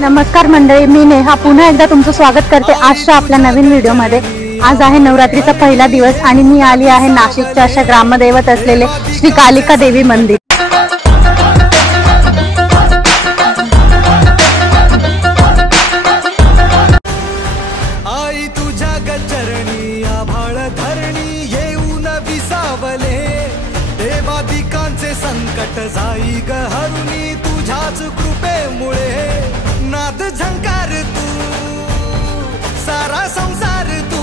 नमस्कार मंडळी, मी नेहा पुन्हा एकदा तुमचं स्वागत करते आजच्या आपल्या नवीन व्हिडिओमध्ये। आज आहे नवरात्रीचा पहिला दिवस आणि मी आली आहे नाशिकच्या अशा ग्रामदैवत असलेले श्री कालिका देवी मंदिर। आई तुझ्या गचरणी आभाळ धरणी येऊन विसावले, देवादिकांचे संकट जाई ग हरुणी तुझ्याच कृपेमुळे। नाद झंकार तू सारा संसार तू,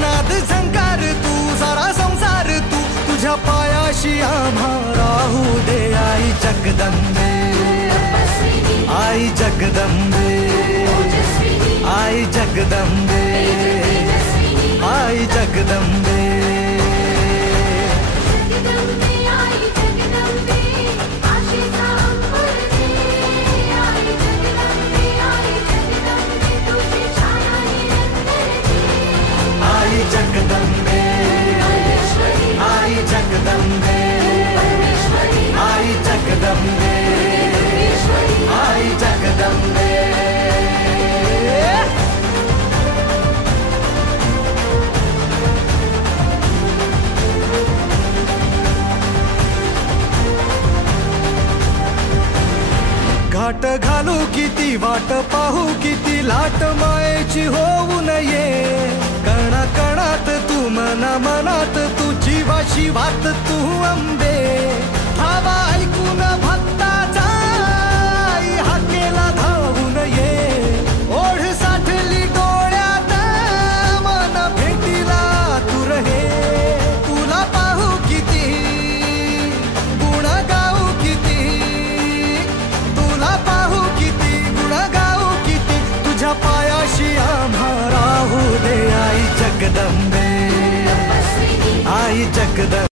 नाद झंकार तू सारा संसार तू, तुझ्या पायाशी आम्हा राहू दे आई जगदंबे, आई जगदंबे, आई जगदंबे, आई जगदंबे। जगदंबे आई जगदंबे, आई जगदंबे, आई जगदंबे। घाट घालू किती वाट पाहू किती लाट मायेची होऊ नये, कणा कणात तू मना मनात तू जीवा शिवात तू अंबे। धावा ऐकून भक्ताचा हाकेला धावून ये, ओढ साठली डोळ्यात मन भेटीला तू रहे। तुला पाहू किती गुण गाऊ किती, तुला पाहू किती गुण गाऊ किती, तुझ्या पायाशी आम्हा राहू दे आई जगदंबे, आई जगदंबे।